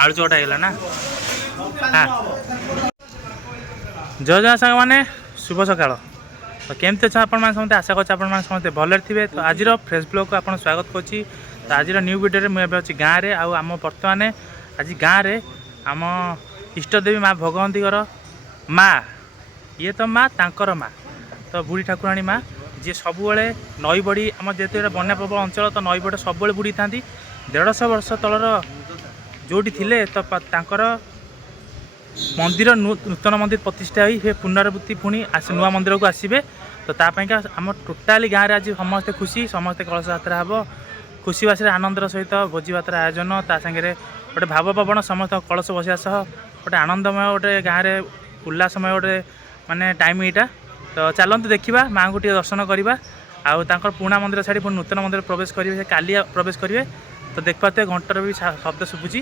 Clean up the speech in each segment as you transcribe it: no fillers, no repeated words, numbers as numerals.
आलू चौटा है ना हाँ जय जय सांग मैंने शुभ सकाल तो केमती अच्छा आपण समझते आशा कर समझते भले थे तो आज फ्रेश ब्लॉग को आप स्वागत करुच्ची तो आज न्यू वीडियो में मुझे अच्छी गाँव में आम बर्तमान आज गाँव में आम इष्टदेवी माँ भगवती माँ ये तो माँ तांकर माँ तो बुढ़ी ठाकुराणी माँ जी सब नई बड़ी आम जेहतु बन्या प्रबल अंचल तो नई बड़ी सब बुड़ी था 150 वर्ष तलर जोटी थिले तो तांकर मंदिर नूतन मंदिर प्रतिष्ठा हो पुनरावृत्ति पुणी नुआ मंदिर को आसबे तो तापाइका आम टोटाली गाँव में आज समस्ते खुशी समस्ते कलश यात्रा हे खुशीबासी आनंदर सहित भोजी भातर आयोजन ता सागे गोटे भावपवन समस्त कलश बसिया सह गोटे आनंदमय गोटे गाँव में उल्लासमय गोटे माने टाइम यहाँ तो चलते देखा माँ को दर्शन करवा आउ पुणा मंदिर छाड़ी पुणी नूतन मंदिर प्रवेश करेंगे काली प्रवेश करेंगे तो देख पाते घंटर भी शब्द शुभुची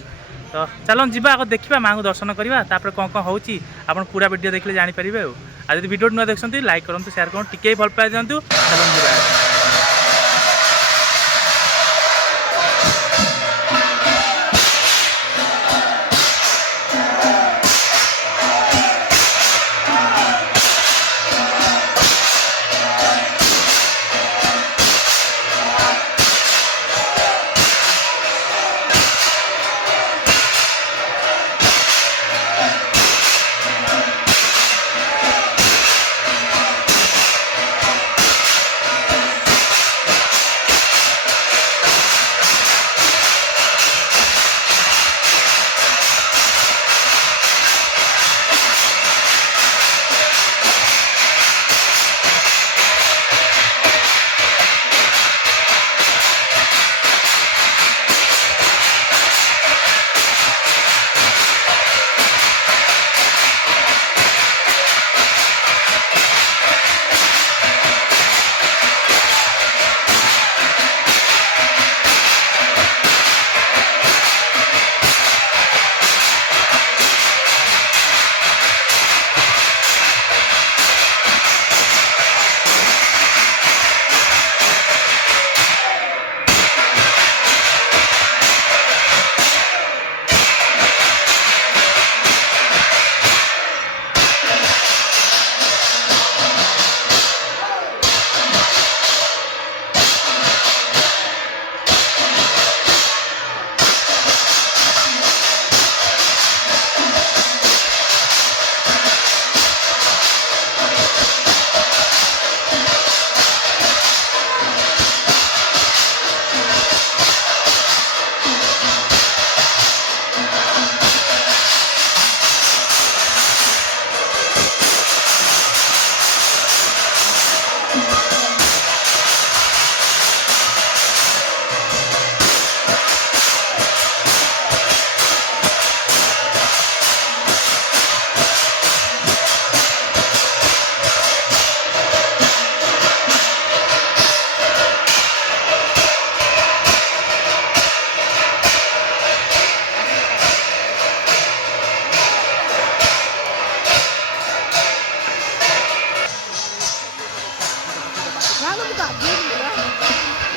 तो चलन जी आगे देखा माँ को दर्शन करवा कौन कौन हो पूरा वीडियो देखले जानीपारे आज वीडियो नुआ देखते लाइक करूँ शेयर करूँ टी भल पाई दिंतु चलन जी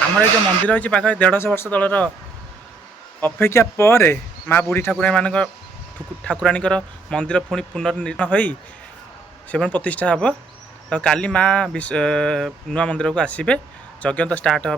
आमर जो मंदिर अच्छी पाखे 150 वर्ष तलर अपेक्षा पर माँ बुढ़ी ठाकुराणी मान ठाकुराणी मंदिर पुणी पुनर्निर्माण हो से प्रतिष्ठा हे तो काली माँ नुआ मंदिर को आसबे यज्ञ तो स्टार्ट हे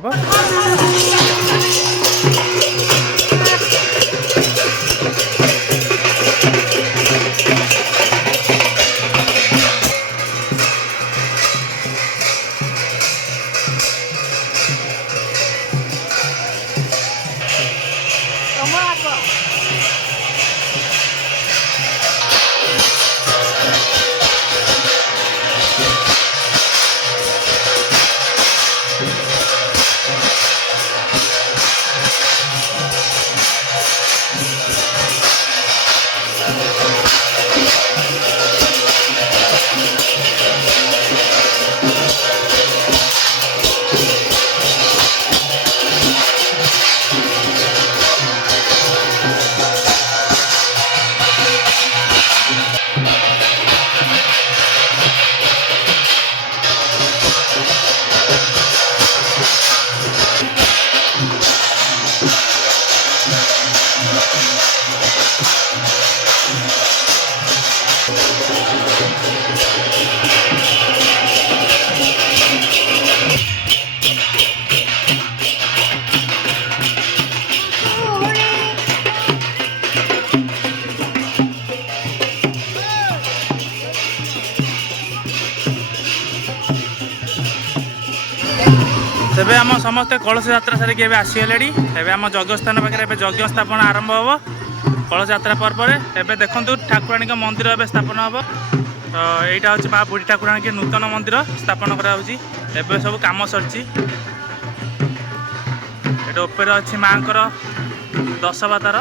आम समस्ते कलश यात्रा सारे के आसीगले आम यज्ञस्थान पाखे यज्ञ स्थापन आरंभ हम कलश यात्रा पर्व एवं देखु ठाकुराणी मंदिर ए स्थापन हम तो यहाँ हूँ माँ बुढ़ी ठाकुराणी के नूतन मंदिर स्थापन कराऊँगी एवं सब कम सरी ऊपर अच्छी माँ दशवतार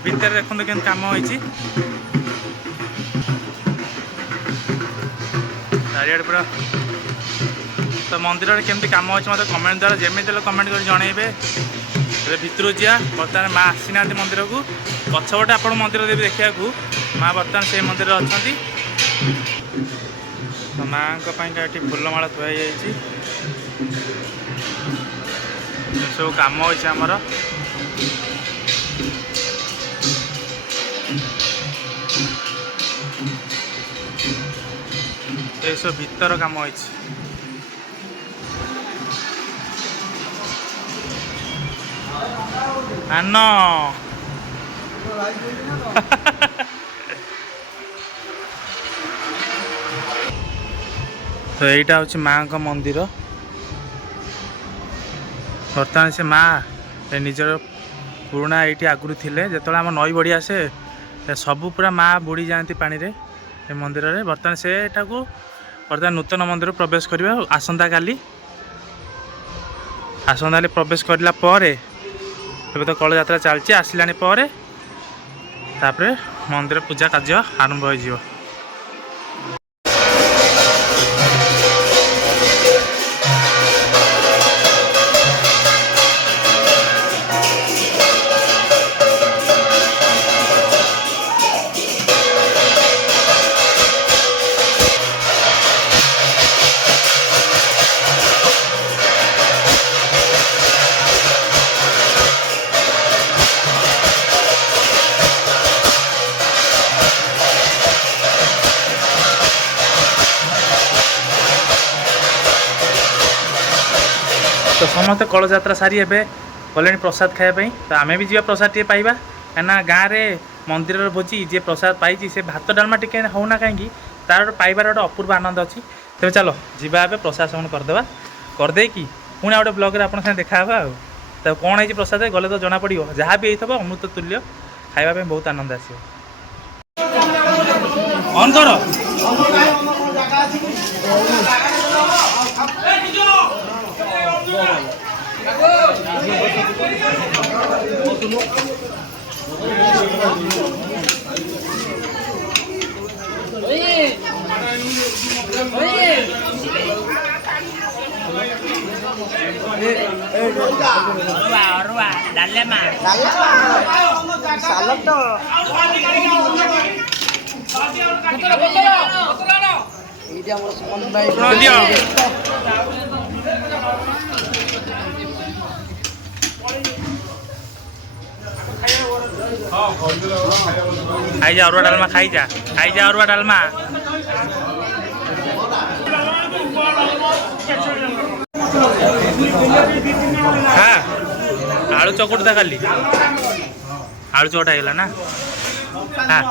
भितर देखते के कम हो चारिआडे पूरा तो मंदिर केमती कम अच्छे मतलब कमेंट द्वारा जमी कमेंट कर जनइबे भितर जा बर्तमान माँ आसी ना मंदिर को पछपटे आप मंदिर देवी देखा माँ बर्तमान से मंदिर अच्छा तो माँ ये फूलमाला थुआई सब कम अच्छे आमर ये सब भीतर कम अच्छे आन तो यहाँ हूँ माँ का मंदिर बर्तमान से माँ निजर पुराणा ये आगुरी थे जो आम नई बड़ी आसे सबू पूरा माँ बुड़ी जाती पानी रे मंदिर में बर्तमान से बर्तमान नूतन मंदिर प्रवेश करवा आसंता काली प्रवेश करला परे एबे तो कलश यात्रा चलती आसलानी तापर मंदिर पूजा कार्य आरंभ हो तो समस्त कलश यात्रा सारी एवं गले प्रसाद खायापी तो आम भी जा प्रसाद टे पाइबा कहीं गाँव में मंदिर भोजी जी प्रसाद पाई से भात डालमा टे होना कहीं तार पाइबार गोटे अपूर्व आनंद अच्छी तेज चलो जीवा ए प्रसाद सेवन करदे करदे कि पुणी गोटे ब्लॉग आप देखा तो कौन है प्रसाद गले तो जना पड़ो जहाँ भी होता अमृत तुल्य खावाई बहुत आनंद आस खाई जा अरुआ डालमा खाई जा अरुआ डालमा हाँ आलू चकुट था खाली आलू चोटा है ना हाँ